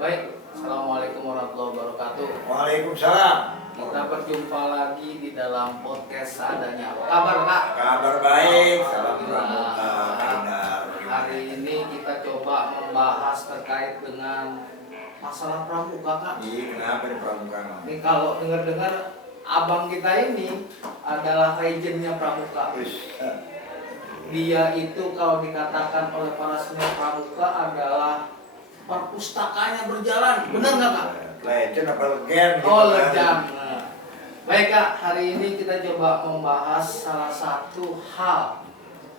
Baik, Assalamualaikum warahmatullahi wabarakatuh. Waalaikumsalam. Kita berjumpa lagi di dalam podcast seadanya. Apa kabar, Kak? Kabar baik. Salam Alhamdulillah. pramuka. Hari ini kita coba membahas terkait dengan masalah pramuka, Kak. Iya, kenapa di pramuka? Ini kalau dengar-dengar abang kita ini adalah legendnya pramuka. Dia itu kalau dikatakan oleh para senior pramuka adalah perpustakanya berjalan. Benar nggak, Kak? Legend apa legend? Oh, legend. Nah, baik, Kak, hari ini kita coba membahas salah satu hal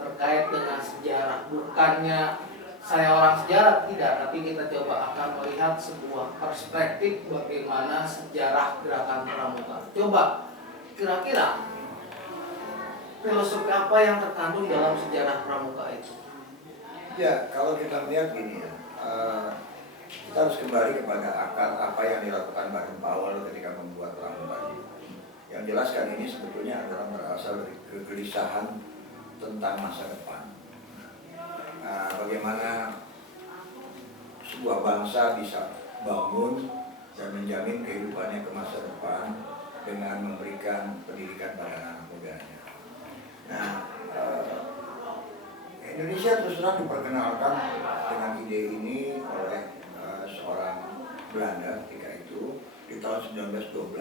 terkait dengan sejarah. Bukannya saya orang sejarah, tidak, tapi kita coba akan melihat sebuah perspektif bagaimana sejarah gerakan pramuka. Coba, kira-kira filosofi apa yang terkandung dalam sejarah pramuka itu? Ya, kalau kita lihat gini ya, kita harus kembali kepada akar apa yang dilakukan Baden Powell ketika membuat pramuka. Yang jelaskan ini sebetulnya adalah berasal dari kegelisahan tentang masa depan. Bagaimana sebuah bangsa bisa bangun dan menjamin kehidupannya ke masa depan dengan memberikan pendidikan pada anak mudanya. Nah, Indonesia terus terang diperkenalkan dengan ide ini oleh seorang Belanda ketika itu di tahun 1912.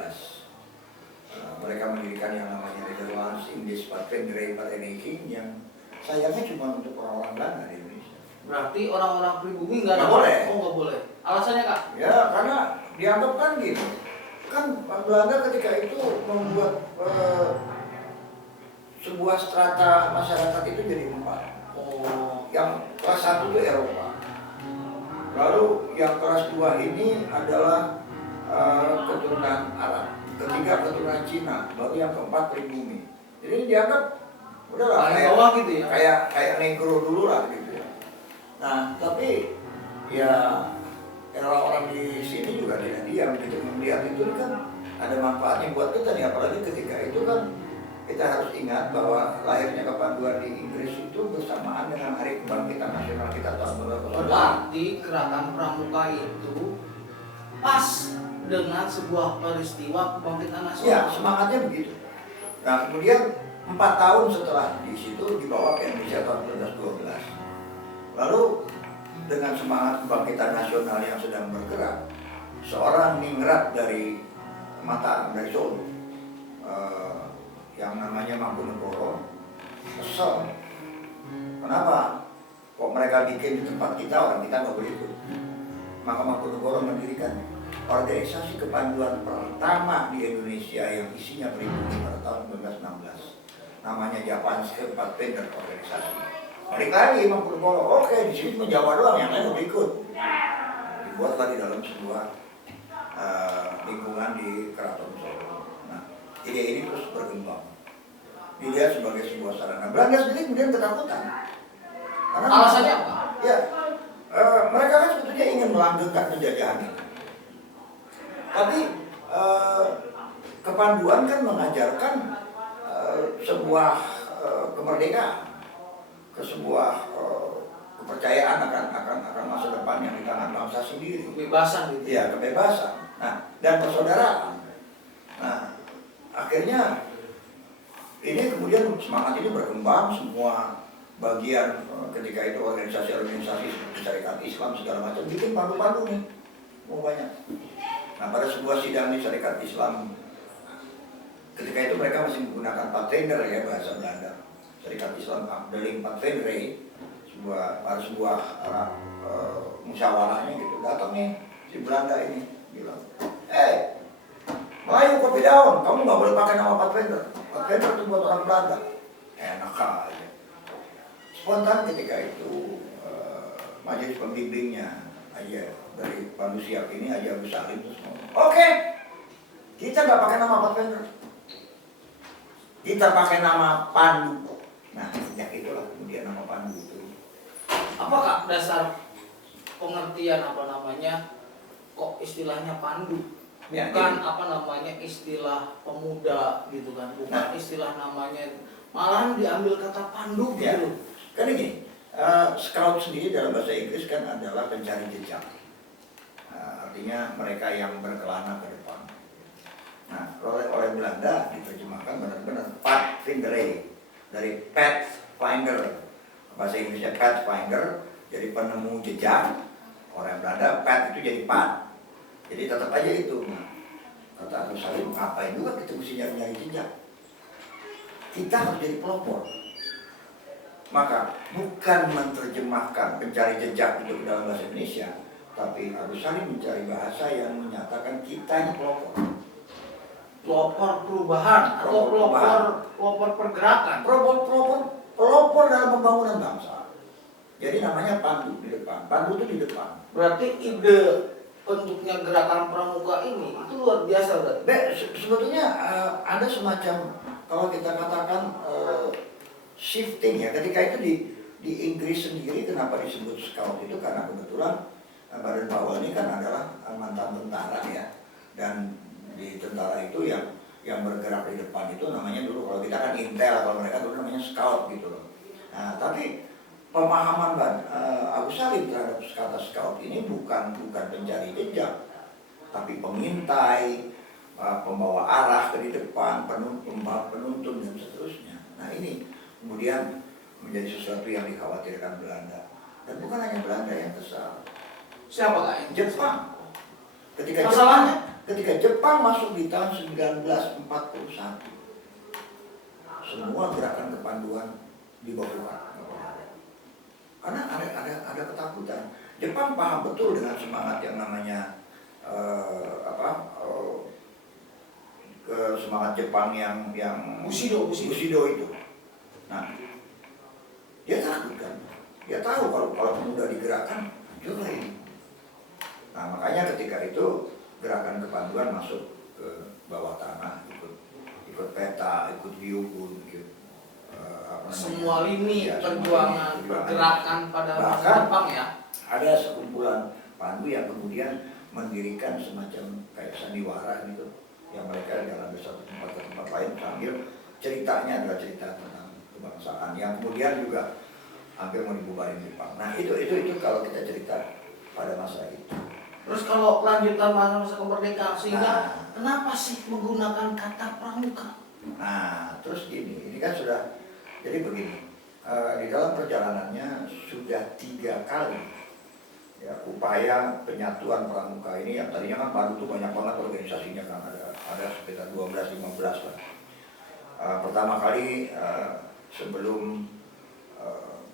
Mereka mendirikan yang namanya Nederlands Indisch Patenvereniging yang sayangnya cuma untuk orang-orang Belanda di Indonesia. Berarti orang-orang pribumi nggak boleh. Oh, nggak boleh. Alasannya, Kak? Ya, karena dianggap kan gitu. Kan Belanda ketika itu membuat sebuah strata masyarakat itu jadi 4. Yang kelas 1 itu Eropa. Lalu yang kelas 2 ini adalah keturunan Arab. Ketiga keturunan Cina, baru yang keempat pribumi. Jadi dianggap udahlah paling bawah gitu ya. Kayak negro dulu lah gitu ya. Nah, tapi ya orang-orang di sini juga tidak diam gitu, melihat itu kan ada manfaatnya buat kita nih, apalagi ketika itu kan kita harus ingat bahwa lahirnya kepanduan di Inggris itu bersamaan dengan Hari Kebangkitan Nasional kita tahun 1945. Berarti gerakan pramuka itu pas dengan sebuah peristiwa kebangkitan nasional. Ya, semangatnya begitu. Nah, kemudian 4 tahun setelah di situ dibawa ke Indonesia tahun 1912. Lalu dengan semangat kebangkitan nasional yang sedang bergerak, seorang ningrat dari Mataram, dari Solo, yang namanya Mangkunegoro, kesel. Kenapa? Kok mereka bikin di tempat kita, orang kita nggak boleh ikut. Maka Mangkunegoro mendirikan organisasi kepanduan pertama di Indonesia yang isinya pribumi pada tahun 1916. Namanya Japanese Pathfinder Organisasi. Balik lagi Mangkunegoro, oke di sini cuma Jawa doang, yang lain nggak ikut. Dibuatlah di dalam sebuah lingkungan di Keraton Solo. Nah, ide ini terus berkembang. Dilihat sebagai sebuah sarana. Belanda sendiri kemudian ketakutan. Karena Alasannya apa? Ya, mereka kan sebetulnya ingin melanggengkan penjajahan ini. Tapi kepanduan kan mengajarkan sebuah kemerdekaan, ke sebuah kepercayaan akan masa depan yang di tangan bangsa sendiri. Kebebasan gitu. Iya, kebebasan. Nah, dan persaudaraan. Nah, akhirnya ini kemudian semangat ini berkembang semua bagian ketika itu organisasi-organisasi seperti Syarikat Islam segala macam bikin pandu-pandu nih, banyak. Nah, pada sebuah sidang di Syarikat Islam ketika itu mereka masih menggunakan Pathfinder ya, bahasa Belanda. Syarikat Islam Abdeling Pathfinder, sebuah musyawarahnya gitu. Datang nih si Belanda ini bilang, Melayu kopi daun, kamu nggak boleh pakai nama Pathfinder. Pathfinder itu buat orang Belanda. Enak aja. Spontan ketika itu majelis pembimbingnya aja dari Pandu Siap ini aja Abu Salim terus ngomong, oke, kita nggak pakai nama Pathfinder, kita pakai nama Pandu. Nah, sejak itulah kemudian nama Pandu itu. Apakah dasar pengertian apa namanya kok istilahnya pandu? Bukan apa namanya istilah pemuda gitu kan, bukan istilah namanya, malahan diambil kata pandu gitu loh. Kan ini, scout sendiri dalam bahasa Inggris kan adalah pencari jejak. Artinya mereka yang berkelana ke depan. Nah, oleh Belanda diterjemahkan benar-benar Pathfinder dari Pathfinder, bahasa Inggrisnya Pathfinder, jadi penemu jejak. Orang Belanda path itu jadi path, jadi tetap aja itu. Nah, kata Agus Salim, ngapain juga kita mesti nyari jejak? Kita harus jadi pelopor. Maka bukan menerjemahkan pencari jejak itu ke dalam bahasa Indonesia, tapi Agus Salim mencari bahasa yang menyatakan kita ini pelopor. Pelopor perubahan atau pelopor pergerakan. Pelopor dalam pembangunan bangsa. Jadi namanya pandu di depan. Pandu itu di depan. Berarti ide bentuknya gerakan pramuka ini itu luar biasa berarti. Sebetulnya ada semacam, kalau kita katakan shifting ya. Ketika itu di Inggris sendiri kenapa disebut scout itu karena kebetulan Baden Powell ini kan adalah mantan tentara ya. Dan di tentara itu yang bergerak di depan itu namanya dulu, kalau kita kan intel, kalau mereka dulu namanya scout gitu loh. Nah, tapi pemahaman Agus Salim terhadap kata scout ini bukan pencari jejak, tapi pengintai, pembawa arah ke di depan, penuntun dan seterusnya. Nah, ini kemudian menjadi sesuatu yang dikhawatirkan Belanda. Dan bukan hanya Belanda yang kesal. Siapa kak? Jepang. Ketika Jepang masuk di tahun 1941, semua gerakan kepanduan dibekukan. Karena ada ketakutan. Jepang paham betul dengan semangat yang namanya semangat Jepang yang Bushido itu. Nah, dia takut kan. Dia tahu kalau pemuda digerakkan juga ini. Nah, makanya ketika itu gerakan kepanduan masuk ke bawah tanah, ikut peta, ikut Ryukun, semua lini perjuangan, pergerakan pada masa Jepang ya. Ada sekumpulan pandu yang kemudian mendirikan semacam kayak sandiwara gitu, yang mereka jalan dari satu tempat ke tempat lain sambil ceritanya adalah cerita tentang kebangsaan yang kemudian juga hampir mau dibubarin Jepang. Nah itu kalau kita cerita pada masa itu. Terus kalau lanjutan masa kemerdekaan sehingga kenapa sih menggunakan kata pramuka? Nah terus ini kan sudah, jadi begini, di dalam perjalanannya sudah 3 kali ya upaya penyatuan pramuka ini, yang tadinya kan Pandu itu banyak banget organisasinya kan, ada sekitar 12-15 lah. Pertama kali sebelum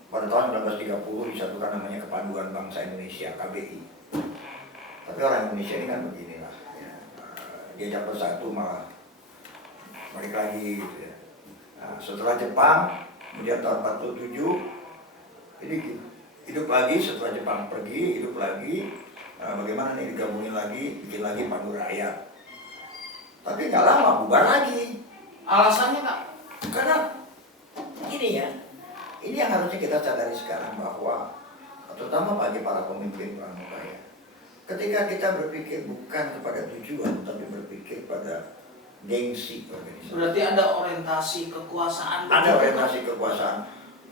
pada tahun 1930 disatukan namanya Kepanduan Bangsa Indonesia, KBI. Tapi orang Indonesia ini kan beginilah ya. Diajak bersatu malah balik lagi gitu ya. Nah, setelah Jepang kemudian tahun 47 ini hidup lagi, setelah Jepang pergi hidup lagi. Bagaimana nih digabungin lagi, bikin lagi Pandu Rakyat. Tapi nggak lama bubar lagi. Alasannya kak? Karena ini ya, ini yang harusnya kita sadari sekarang, bahwa terutama bagi para pemimpin pramuka ya, ketika kita berpikir bukan kepada tujuan tapi berpikir pada gengsi organisasi. Berarti ada orientasi kekuasaan. Ada orientasi kekuasaan.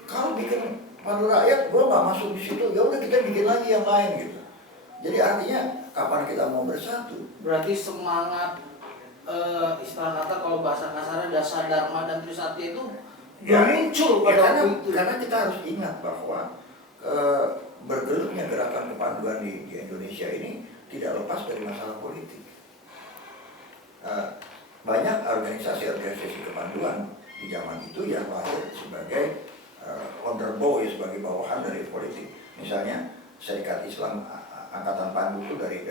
Kalau bikin Pandu Rakyat, gue nggak masuk di situ, ya udah kita bikin lagi yang lain gitu. Jadi artinya kapan kita mau bersatu? Berarti semangat istilah kata kalau bahasa kasarnya dasar dharma dan trisatya itu muncul pada waktu itu. Karena kita harus ingat bahwa bergelutnya gerakan kepanduan di Indonesia ini tidak lepas dari masalah politik. Banyak organisasi-organisasi kepanduan di zaman itu yang lahir sebagai underbow, ya, sebagai bawahan dari politik. Misalnya Serikat Islam Angkatan Pandu itu dari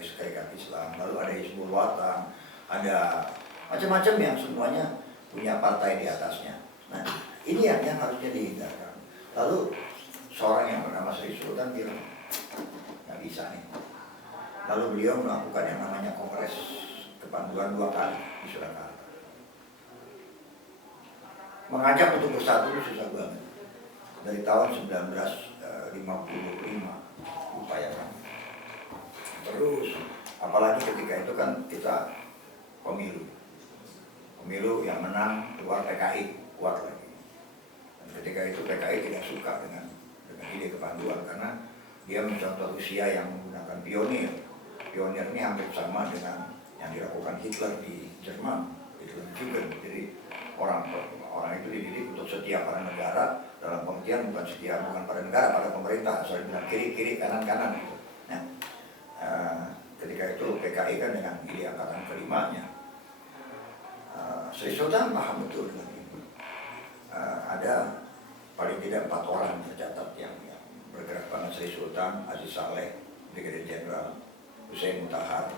Serikat Islam, lalu ada Hizbul Wathan, ada macam-macam yang semuanya punya partai di atasnya. Nah, ini yang harusnya dihindarkan. Lalu seorang yang bernama Sri Sultan bilang, nggak bisa nih. Lalu beliau melakukan yang namanya Kongres Kepanduan 2 kali di Surakarta. Mengajak untuk bersatu itu susah banget. Dari tahun 1955 upayakan. Terus, apalagi ketika itu kan kita pemilu yang menang keluar PKI, kuat lagi. Dan ketika itu PKI tidak suka dengan ide kepanduan karena dia mencontoh Rusia yang menggunakan pionir. pionir ini hampir sama dengan yang dilakukan Hitler di Jerman, Hitler juga. Jadi orang itu dididik untuk setia pada negara, dalam pengertian bukan setia bukan pada negara, pada pemerintah, asal bilang kiri kanan gitu. Nah, ketika itu PKI kan dengan ide angkatan kelimanya, Sri Sultan paham betul dengan ini. Ada paling tidak 4 orang tercatat yang bergerak banget: Sri Sultan, Aziz Saleh, Brigadier Jenderal Hussein Mutahar,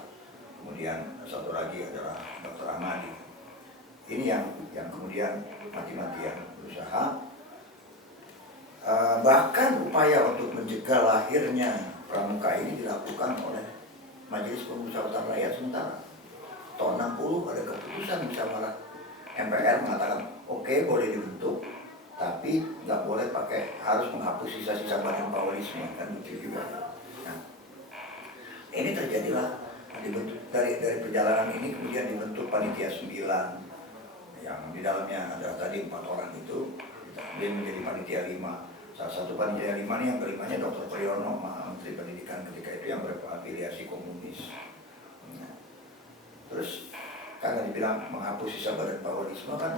kemudian satu lagi adalah Dr. Ahmadi. Ini yang kemudian mati-matian berusaha, bahkan upaya untuk mencegah lahirnya pramuka ini dilakukan oleh Majelis Pemusyawaratan Rakyat sementara. Tahun 60 ada keputusan musyawarah MPR mengatakan oke, boleh dibentuk, tapi nggak boleh pakai, harus menghapus sisa-sisa badan paulisme, kan begitu juga. Nah, ini terjadilah dibentuk, dari perjalanan ini kemudian dibentuk panitia 9 yang di dalamnya ada tadi 4 orang itu, kemudian menjadi panitia 5. Salah satu panitia 5 ini yang kelimanya Dr. Priyono, Menteri Pendidikan ketika itu, yang berafiliasi komunis. Nah, terus karena dibilang menghapus sisa badan paulisme kan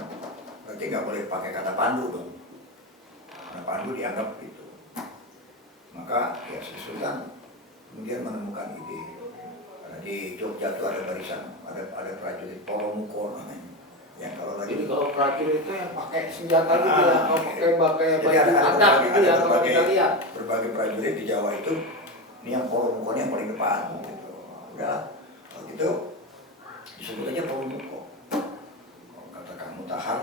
berarti nggak boleh pakai kata pandu dong. Karena pandu dianggap gitu. Maka ya Sri Sultan kemudian menemukan ide. Karena di Jogja itu ada barisan, ada prajurit Poromuko namanya. Yang kalau lagi Jadi kalau prajurit itu yang pakai senjata gitu ya, atau pakai baju ada adat gitu ya, kalau kita lihat. berbagai prajurit di Jawa itu, ini yang Poromuko yang paling depan gitu. Udah, kalau gitu disebut aja Poromuko. Kalau kata Kang Mutahar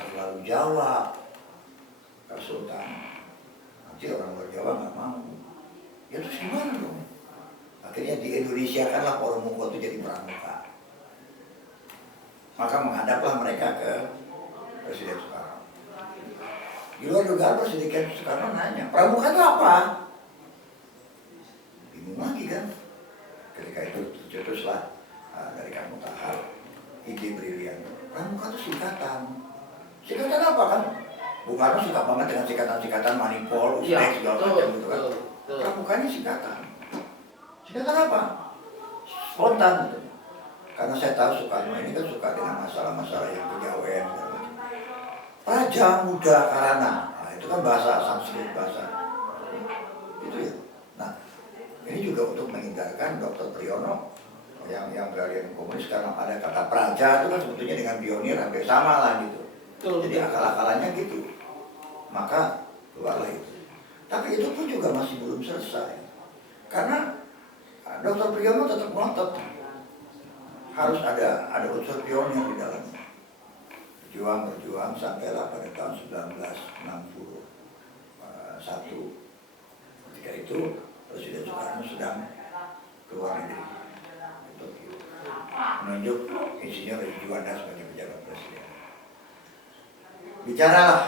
terlalu Jawa, Kak Sultan. Nanti orang luar Jawa nggak mau. Ya terus gimana dong? Akhirnya di Indonesia kanlah Poromuko itu jadi pramuka. Maka menghadaplah mereka ke Presiden Soekarno. Di luar dugaan Presiden Soekarno nanya, pramuka itu apa? Bingung lagi kan? Ketika itu tercetuslah dari Kang Mutahar ide brilian. Pramuka itu singkatan. Singkatan apa kan? Bung Karno suka banget dengan singkatan-singkatan manipol, ustek, segala macam gitu kan. Pramuka ini singkatan. Singkatan apa? Spontan gitu. Karena saya tahu Soekarno ini kan suka dengan masalah-masalah yang kejawen. Praja Muda Karana, nah, itu kan bahasa Sanskrit, bahasa itu ya. Nah, ini juga untuk menghindarkan Dr. Priyono yang beraliran komunis, karena ada kata praja itu kan sebetulnya dengan pionir hampir sama lah gitu. Jadi akal-akalannya gitu. Maka keluarlah itu. Tapi itu pun juga masih belum selesai. Karena Dr. Priyono tetap ngotot harus ada unsur pionir di dalamnya. Berjuang sampailah pada tahun 1961. Ketika itu Presiden Soekarno sedang keluar negeri untuk menunjuk Insinyur Haji Juanda sebagai pejabat presiden. Bicaralah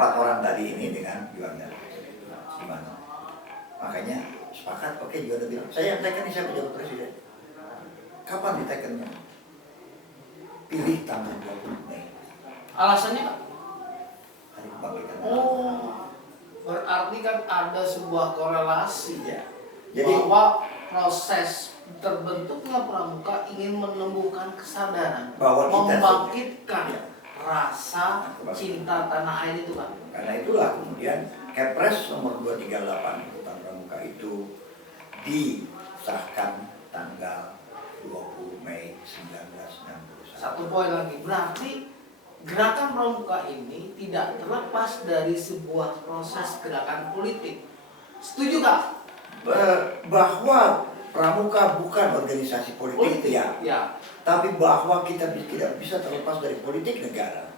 4 orang tadi ini dengan Juanda. Gimana? Makanya sepakat, oke, Juanda bilang, saya yang teken ini, saya pejabat presiden. Kapan ditekennya? Pilih tanggal 20 Mei. Alasannya Pak? Hari kebangkitan. Oh, berarti kan ada sebuah korelasi ya. Jadi bahwa proses terbentuknya pramuka ingin menumbuhkan kesadaran, bahwa kita membangkitkan ya, rasa cinta tanah air itu Pak. karena itulah kemudian Kepres nomor 238 tentang pramuka itu disahkan tanggal 20 Mei 1961. Satu poin lagi, berarti gerakan pramuka ini tidak terlepas dari sebuah proses gerakan politik. Setuju Kak? Bahwa pramuka bukan organisasi politik ya. Tapi bahwa kita tidak bisa terlepas dari politik negara.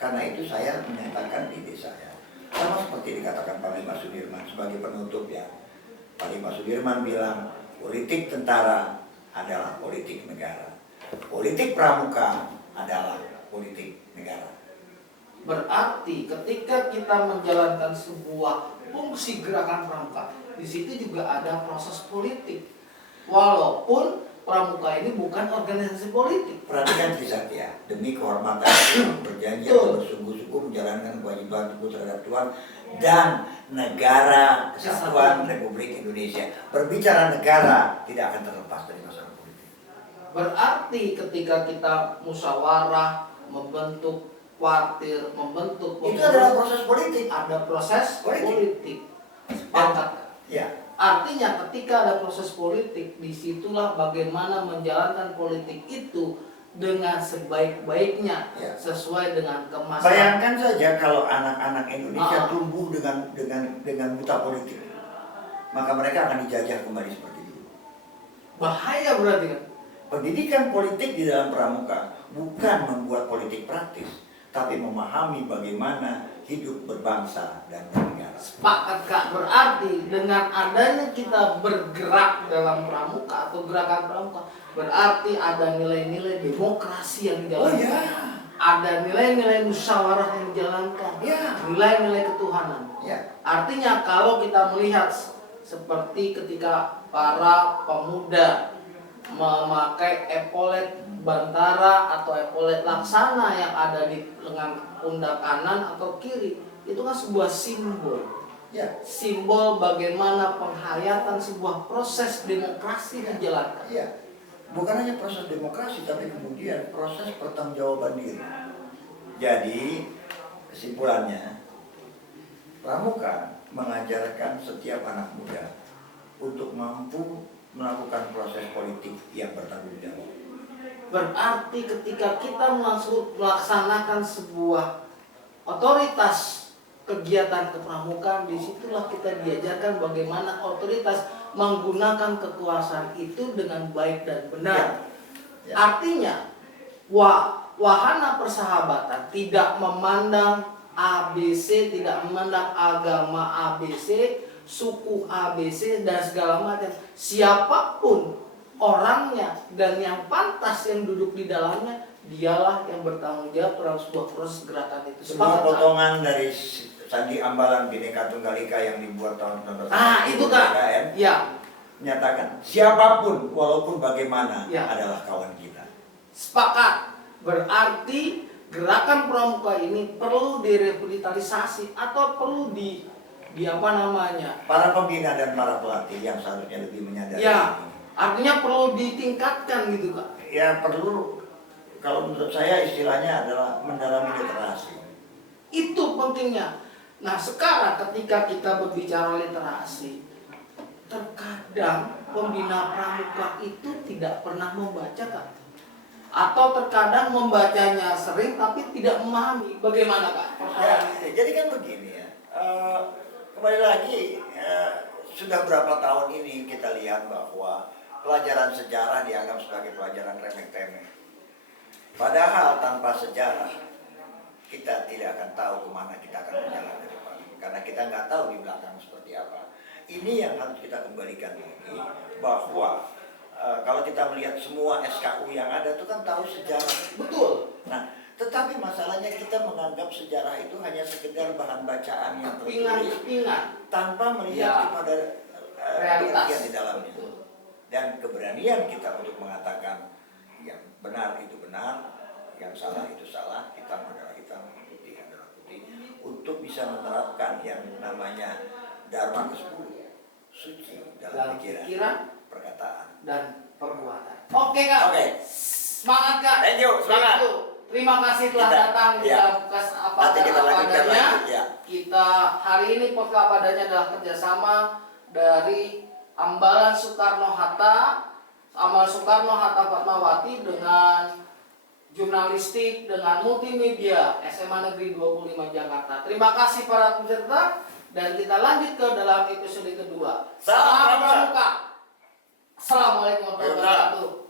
Karena itu saya menyatakan ide saya. Sama seperti dikatakan Panglima Sudirman sebagai penutup ya. Panglima Sudirman bilang politik tentara adalah politik negara. Politik pramuka adalah politik negara. Berarti ketika kita menjalankan sebuah fungsi gerakan pramuka, di situ juga ada proses politik. Walaupun pramuka ini bukan organisasi politik. Perhatikan Trisatya, demi kehormatan berjanji atau bersungguh-sungguh menjalankan kewajiban tubuh terhadap Tuhan dan negara kesatuan Republik Indonesia. Berbicara negara tidak akan terlepas dari masalah politik. Berarti ketika kita musyawarah, membentuk kuartir, membentuk Itu adalah proses politik. ada proses politik. Sepakat. Ya. Artinya ketika ada proses politik, disitulah bagaimana menjalankan politik itu dengan sebaik-baiknya, Ya. sesuai dengan kemaslahatan. Bayangkan saja kalau anak-anak Indonesia Ah. tumbuh dengan buta politik, maka mereka akan dijajah kembali seperti dulu. Bahaya berarti kan? Pendidikan politik di dalam pramuka bukan membuat politik praktis, tapi memahami bagaimana hidup berbangsa dan bernegara. Sepakat Kak, berarti dengan adanya kita bergerak dalam pramuka atau gerakan pramuka, berarti ada nilai-nilai demokrasi yang Oh dijalankan. ya, Ada nilai-nilai musyawarah yang dijalankan. ya, Nilai-nilai ketuhanan. ya. Artinya kalau kita melihat seperti ketika para pemuda memakai epolet bantara atau epolet laksana yang ada di lengan pundak kanan atau kiri, itu kan sebuah simbol. Ya, Simbol bagaimana penghayatan sebuah proses demokrasi dijalankan. ya. Bukan hanya proses demokrasi, tapi kemudian proses pertanggungjawaban diri. Jadi, kesimpulannya, pramuka mengajarkan setiap anak muda untuk mampu melakukan proses politik yang bertanggung jawab. Berarti ketika kita melaksanakan sebuah otoritas kegiatan kepramukaan, disitulah kita diajarkan bagaimana otoritas menggunakan kekuasaan itu dengan baik dan benar. Ya. Artinya, wahana persahabatan tidak memandang ABC, tidak memandang agama ABC, suku ABC dan segala macam. Siapapun orangnya dan yang pantas yang duduk di dalamnya, dialah yang bertanggung jawab terhadap sebuah proses gerakan itu. Sebuah Sepakat, Kak? potongan dari Sandi Ambalan Bhinneka Tunggal Ika yang dibuat tahun 1945 Itu Kak. Ya, menyatakan siapapun walaupun bagaimana Ya. adalah kawan kita. sepakat. Berarti gerakan pramuka ini perlu direvitalisasi atau perlu di apa namanya? Para pembina dan para pelatih yang seharusnya lebih menyadari Ya, ini. artinya perlu ditingkatkan gitu Kak. Ya perlu, kalau menurut saya istilahnya adalah mendalami literasi. Itu pentingnya. Nah sekarang ketika kita berbicara literasi, terkadang pembina pramuka itu tidak pernah membaca Kak. Atau terkadang membacanya sering tapi tidak memahami. Bagaimana Kak? Ya, jadi kan begini ya. Kembali lagi, sudah berapa tahun ini kita lihat bahwa pelajaran sejarah dianggap sebagai pelajaran remeh-temeh. Padahal tanpa sejarah kita tidak akan tahu kemana kita akan berjalan ke depan. Karena kita nggak tahu di belakang seperti apa. Ini yang harus kita kembalikan lagi, bahwa kalau kita melihat semua SKU yang ada itu kan tahu sejarah. Betul. Nah, tetapi masalahnya kita menganggap sejarah itu hanya sekedar bahan bacaan yang tertulis Kepingan-kepingan. tanpa melihat Ya. kepada Realitas. pengertian di dalamnya. Betul. Dan keberanian kita untuk mengatakan yang benar itu benar, yang salah itu salah, hitam adalah hitam, putih adalah putih, untuk bisa menerapkan yang namanya Dharma ke-10, suci dalam pikiran, perkataan, dan perbuatan. Oke Kak. Oke. Semangat Kak. Thank you, semangat. Itu. Terima kasih telah Kita- datang di ya. dalam podcast apa Nanti kita lanjutkan adanya. lagi, ya. Kita hari ini podcast apa adanya adalah kerjasama dari Ambalan Soekarno-Hatta, Ambalan Soekarno-Hatta Fatmawati dengan jurnalistik dengan multimedia SMA Negeri 25 Jakarta. Terima kasih para peserta dan kita lanjut ke dalam episode kedua. Salam Pramuka. Assalamualaikum warahmatullahi wabarakatuh.